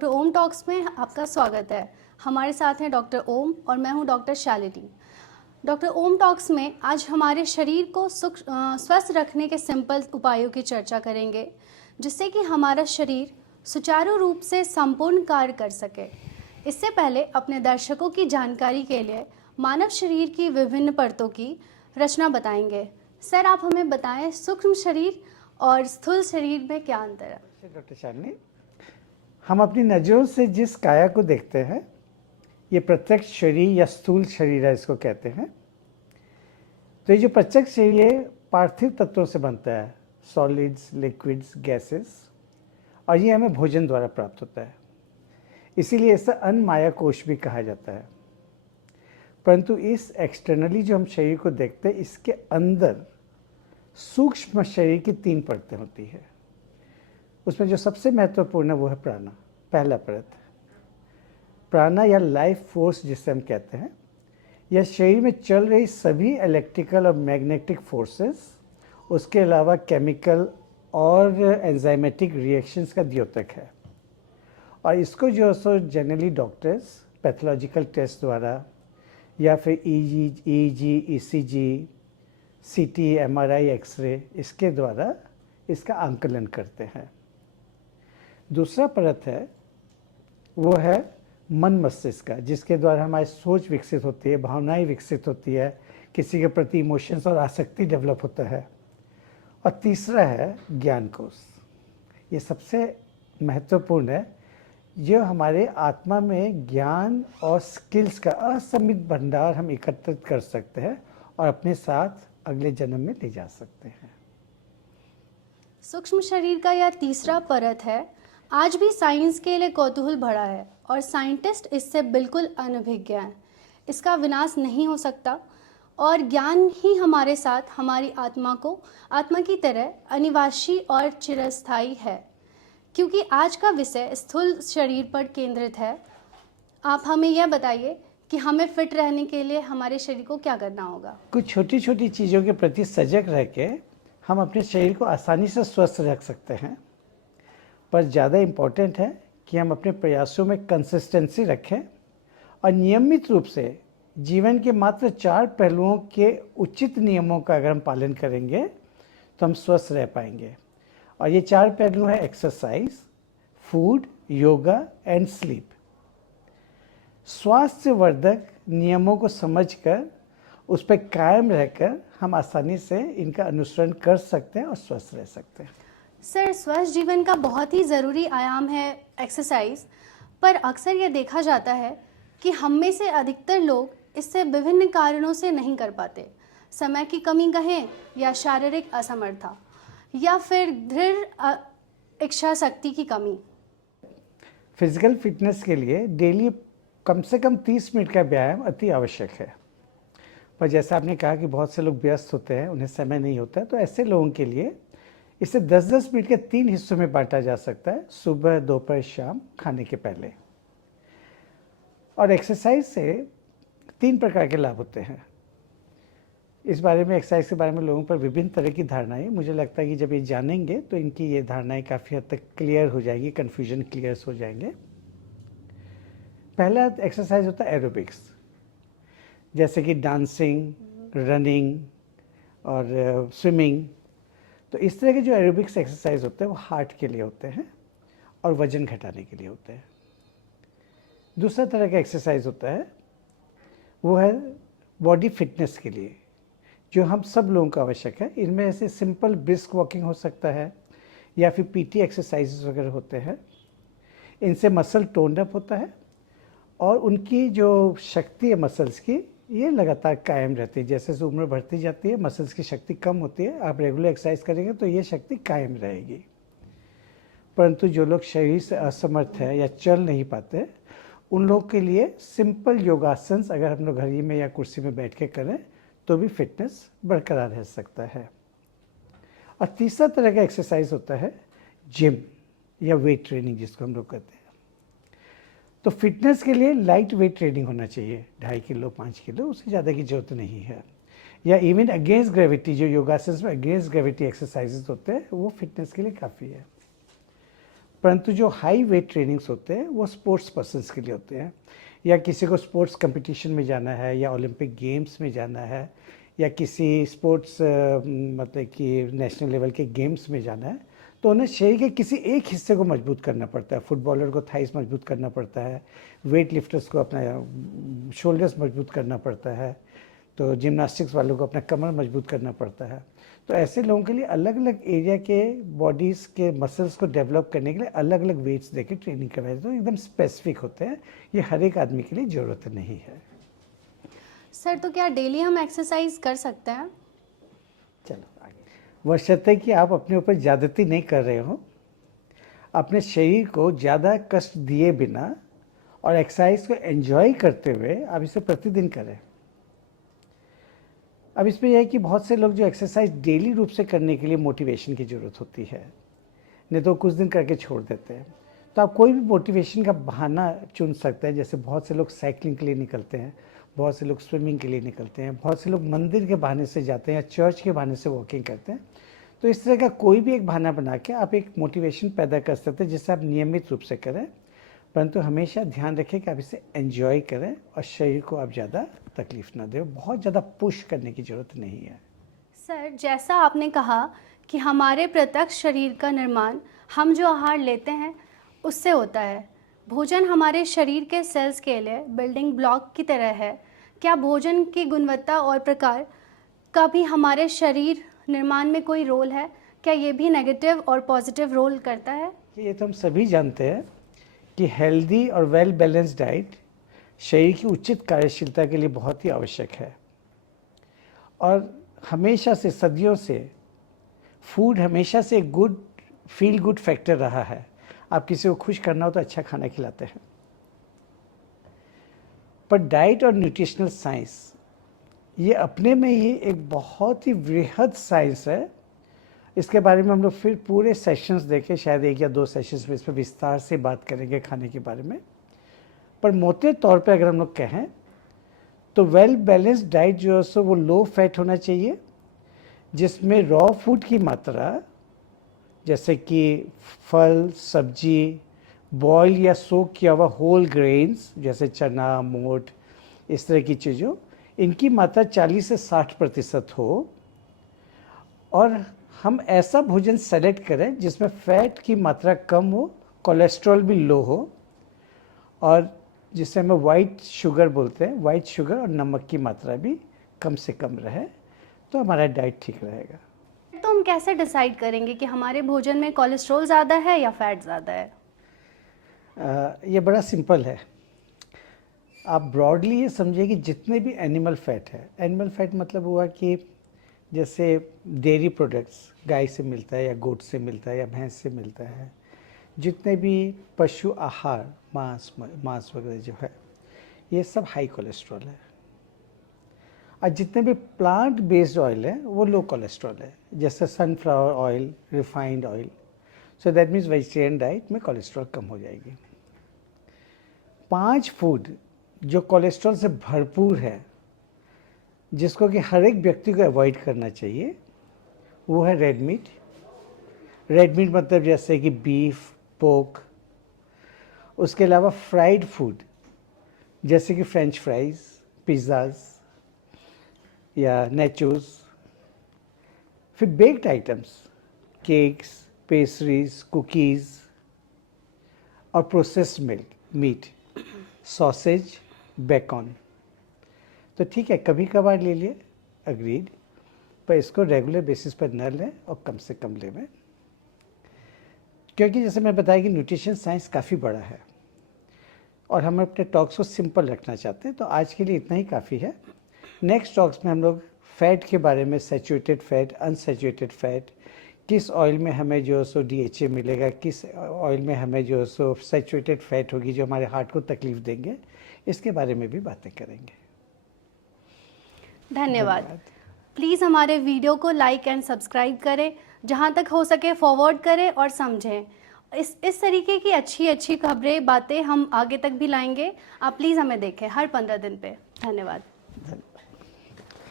Doctor ओम talks में आपका स्वागत है। हमारे साथ हैं डॉक्टर ओम और मैं हूं डॉक्टर शालिनी। डॉक्टर ओम टॉक्स में आज हमारे शरीर को स्वस्थ रखने के सिंपल उपायों की चर्चा करेंगे, जिससे कि हमारा शरीर सुचारू रूप से संपूर्ण कार्य कर सके। इससे पहले अपने दर्शकों की जानकारी के लिए मानव शरीर की विभिन्न परतों की रचना बताएंगे। सर, आप हमें बताएं, सूक्ष्म शरीर और स्थूल शरीर में क्या अंतर है? डॉक्टर शालिनी, हम अपनी नज़रों से जिस काया को देखते हैं, ये प्रत्यक्ष शरीर या स्थूल शरीर है, इसको कहते हैं। तो ये जो प्रत्यक्ष शरीर है पार्थिव तत्वों से बनता है, सॉलिड्स, लिक्विड्स, गैसेस, और ये हमें भोजन द्वारा प्राप्त होता है। इसीलिए इसे अन्नमाया कोश भी कहा जाता है। परंतु इस एक्सटर्नली जो हम शरीर को देखते हैं, इसके अंदर सूक्ष्म शरीर की 3 परतें होती है। उसमें जो सबसे महत्वपूर्ण है वो है प्राणा, पहला परत। प्राणा या लाइफ फोर्स जिसे हम कहते हैं, यह शरीर में चल रही सभी इलेक्ट्रिकल और मैग्नेटिक फोर्सेस, उसके अलावा केमिकल और एंजाइमेटिक रिएक्शंस का द्योतक है। और इसको जो so generally doctors pathological test द्वारा या फिर EEG, ECG, CT, MRI, X ray, इसके द्वारा इसका आंकलन करते हैं। दूसरा परत है वो है मन मस्तिष्क का, जिसके द्वारा हमारी सोच विकसित होती है, भावनाएं विकसित होती है, किसी के प्रति इमोशंस और आसक्ति डेवलप होता है। और तीसरा है ज्ञान कोश। ये सबसे महत्वपूर्ण है, जो हमारे आत्मा में ज्ञान और स्किल्स का असीमित भंडार हम एकत्रित कर सकते हैं और अपने साथ अगले जन्म में ले जा सकते हैं। सूक्ष्म शरीर का यह तीसरा परत है। आज भी साइंस के लिए कौतूहल बढ़ा है और साइंटिस्ट इससे बिल्कुल अनभिज्ञ हैं। इसका विनाश नहीं हो सकता और ज्ञान ही हमारे साथ हमारी आत्मा को आत्मा की तरह अनिवासी और चिरस्थायी है। क्योंकि आज का विषय स्थूल शरीर पर केंद्रित है, आप हमें यह बताइए कि हमें फिट रहने के लिए हमारे शरीर को क्या करना होगा? कुछ छोटी छोटी चीज़ों के प्रति सजग रह के हम अपने शरीर को आसानी से स्वस्थ रख सकते हैं। पर ज़्यादा इम्पोर्टेंट है कि हम अपने प्रयासों में कंसिस्टेंसी रखें और नियमित रूप से जीवन के मात्र 4 पहलुओं के उचित नियमों का अगर हम पालन करेंगे तो हम स्वस्थ रह पाएंगे। और ये 4 पहलू हैं exercise, food, yoga and sleep. स्वास्थ्यवर्धक नियमों को समझकर उस पर कायम रहकर हम आसानी से इनका अनुसरण कर सकते हैं और स्वस्थ रह सकते हैं। सर, स्वस्थ जीवन का बहुत ही ज़रूरी आयाम है एक्सरसाइज, पर अक्सर यह देखा जाता है कि हम में से अधिकतर लोग इससे विभिन्न कारणों से नहीं कर पाते। समय की कमी कहें, या शारीरिक असमर्थता, या फिर दृढ़ इच्छा शक्ति की कमी। फिजिकल फिटनेस के लिए डेली कम से कम 30 मिनट का व्यायाम अति आवश्यक है। पर जैसा आपने कहा कि बहुत से लोग व्यस्त होते हैं, उन्हें समय नहीं होता, तो ऐसे लोगों के लिए इसे 10-10 मिनट के 3 हिस्सों में बांटा जा सकता है, सुबह, दोपहर, शाम, खाने के पहले। और एक्सरसाइज से 3 प्रकार के लाभ होते हैं। इस बारे में, एक्सरसाइज के बारे में लोगों पर विभिन्न तरह की धारणाएं, मुझे लगता है कि जब ये जानेंगे तो इनकी ये धारणाएं काफ़ी हद तक क्लियर हो जाएगी, कन्फ्यूजन क्लियर हो जाएंगे। पहला एक्सरसाइज होता है एरोबिक्स, जैसे कि डांसिंग, रनिंग और स्विमिंग। तो इस तरह के जो एरोबिक्स एक्सरसाइज होते हैं वो हार्ट के लिए होते हैं और वजन घटाने के लिए होते हैं। दूसरा तरह का एक्सरसाइज होता है वो है बॉडी फिटनेस के लिए, जो हम सब लोगों को आवश्यक है। इनमें से सिंपल ब्रिस्क वॉकिंग हो सकता है या फिर पीटी एक्सरसाइजेस वगैरह होते हैं। इनसे मसल टोन अप होता है और उनकी जो शक्ति है मसल्स की, ये लगातार कायम रहती है। जैसे जैसे उम्र बढ़ती जाती है, मसल्स की शक्ति कम होती है। आप रेगुलर एक्सरसाइज करेंगे तो ये शक्ति कायम रहेगी। परंतु जो लोग शरीर से असमर्थ है या चल नहीं पाते, उन लोगों के लिए सिंपल योगासन अगर हम लोग घर में या कुर्सी में बैठ के करें तो भी फिटनेस बरकरार रह सकता है। और तीसरा तरह का एक्सरसाइज होता है जिम या वेट ट्रेनिंग, जिसको हम लोग कहते हैं। तो फिटनेस के लिए लाइट वेट ट्रेनिंग होना चाहिए, 2.5 किलो 5 किलो, उससे ज़्यादा की जरूरत नहीं है। या इवन अगेंस्ट ग्रेविटी, जो योगासन में अगेंस्ट ग्रेविटी एक्सरसाइजेस होते हैं, वो फिटनेस के लिए काफ़ी है। परंतु जो हाई वेट ट्रेनिंग्स होते हैं वो स्पोर्ट्स पर्सन्स के लिए होते हैं, या किसी को स्पोर्ट्स कंपटीशन में जाना है, या ओलंपिक गेम्स में जाना है, या किसी स्पोर्ट्स मतलब कि नेशनल लेवल के गेम्स में जाना है, तो उन्हें शरीर के किसी एक हिस्से को मजबूत करना पड़ता है। फुटबॉलर को थाइस मजबूत करना पड़ता है, वेट लिफ्टर्स को अपना शोल्डर्स मजबूत करना पड़ता है, तो जिम्नास्टिक्स वालों को अपना कमर मजबूत करना पड़ता है। तो ऐसे लोगों के लिए अलग अलग एरिया के बॉडीज़ के मसल्स को डेवलप करने के लिए अलग अलग वेट्स देके ट्रेनिंग करवाई जाती है, एकदम स्पेसिफिक होते हैं। ये हर एक आदमी के लिए ज़रूरत नहीं है। सर, तो क्या डेली हम एक्सरसाइज कर सकते हैं? चलो आगे, बशर्ते कि आप अपने ऊपर ज़्यादती नहीं कर रहे हो, अपने शरीर को ज़्यादा कष्ट दिए बिना और एक्सरसाइज को एंजॉय करते हुए आप इसे प्रतिदिन करें। अब इसमें यह है कि बहुत से लोग जो एक्सरसाइज डेली रूप से करने के लिए मोटिवेशन की ज़रूरत होती है, नहीं तो कुछ दिन करके छोड़ देते हैं। तो आप कोई भी मोटिवेशन का बहाना चुन सकते हैं। जैसे बहुत से लोग साइकिलिंग के लिए निकलते हैं, बहुत से लोग स्विमिंग के लिए निकलते हैं, बहुत से लोग मंदिर के बहाने से जाते हैं या चर्च के बहाने से वॉकिंग करते हैं। तो इस तरह का कोई भी एक बहाना बना के आप एक मोटिवेशन पैदा कर सकते हैं, जिससे आप नियमित रूप से करें, परंतु हमेशा ध्यान रखें कि आप इसे एंजॉय करें और शरीर को आप ज़्यादा तकलीफ ना दें। बहुत ज़्यादा पुश करने की ज़रूरत नहीं है। सर, जैसा आपने कहा कि हमारे प्रत्यक्ष शरीर का निर्माण हम जो आहार लेते हैं उससे होता है। भोजन हमारे शरीर के सेल्स के लिए बिल्डिंग ब्लॉक की तरह है। क्या भोजन की गुणवत्ता और प्रकार का भी हमारे शरीर निर्माण में कोई रोल है? क्या ये भी नेगेटिव और पॉजिटिव रोल करता है? ये तो हम सभी जानते हैं कि हेल्दी और वेल बैलेंस्ड डाइट शरीर की उचित कार्यशीलता के लिए बहुत ही आवश्यक है। और हमेशा से, सदियों से फूड हमेशा से एक गुड फील गुड फैक्टर रहा है। आप किसी को खुश करना हो तो अच्छा खाना खिलाते हैं। पर डाइट और न्यूट्रिशनल साइंस ये अपने में ही एक बहुत ही वृहद साइंस है। इसके बारे में हम लोग फिर पूरे सेशंस देके, शायद 1 या 2 सेशंस में इस पर विस्तार से बात करेंगे खाने के बारे में। पर मोटे तौर पे अगर हम लोग कहें तो वेल बैलेंस्ड डाइट जो है सो वो लो फैट होना चाहिए, जिसमें रॉ फूड की मात्रा जैसे कि फल, सब्जी, बॉयल या सोक किया हुआ होल ग्रेन्स जैसे चना, मोट, इस तरह की चीज़ों, इनकी मात्रा 40 से 60% हो। और हम ऐसा भोजन सेलेक्ट करें जिसमें फैट की मात्रा कम हो, कोलेस्ट्रॉल भी लो हो, और जिसे हमें वाइट शुगर बोलते हैं, वाइट शुगर और नमक की मात्रा भी कम से कम रहे, तो हमारा डाइट ठीक रहेगा। तो हम कैसे डिसाइड करेंगे कि हमारे भोजन में कोलेस्ट्रॉल ज़्यादा है या फैट ज़्यादा है? ये बड़ा सिंपल है। आप ब्रॉडली ये समझिए कि जितने भी एनिमल फैट है, एनिमल फैट मतलब हुआ कि जैसे डेयरी प्रोडक्ट्स गाय से मिलता है या गोट से मिलता है या भैंस से मिलता है, जितने भी पशु आहार, मांस वगैरह जो है, ये सब हाई कोलेस्ट्रॉल है। और जितने भी प्लांट बेस्ड ऑयल है वो लो कोलेस्ट्रॉल है, जैसे sunflower oil, refined oil. So that means vegetarian diet में कोलेस्ट्रॉल कम हो जाएगी। 5 फूड जो कोलेस्ट्रॉल से भरपूर है, जिसको कि हर एक व्यक्ति को अवॉइड करना चाहिए, वो है रेड मीट। रेड मीट मतलब जैसे कि बीफ, पोर्क। उसके अलावा फ्राइड फूड जैसे कि फ्रेंच फ्राइज, पिज़्ज़ाज़ या नेचोस। फिर baked items, cakes, pastries, cookies, और processed milk meat, sausage, bacon. तो ठीक है, कभी कभार ले लिए, अग्रीड, पर इसको रेगुलर बेसिस पर न लें और कम से कम लें, क्योंकि जैसे मैं बताया कि न्यूट्रिशन साइंस काफ़ी बड़ा है और हम अपने टॉक्स को सिंपल रखना चाहते हैं। तो आज के लिए इतना ही काफ़ी है। नेक्स्ट टॉक्स में हम लोग फैट के बारे में, सैचुरेटेड फैट, अनसैचुरेटेड फैट, किस ऑयल में हमें जो सो DHA मिलेगा, किस ऑयल में हमें जो सो सैचुरेटेड फैट होगी जो हमारे हार्ट को तकलीफ देंगे, इसके बारे में भी बातें करेंगे। धन्यवाद। प्लीज़ हमारे वीडियो को लाइक एंड सब्सक्राइब करें, जहाँ तक हो सके फॉरवर्ड करें और समझें। इस तरीके की अच्छी अच्छी खबरें, बातें हम आगे तक भी लाएंगे। आप प्लीज़ हमें देखें हर 15 दिन पे। धन्यवाद।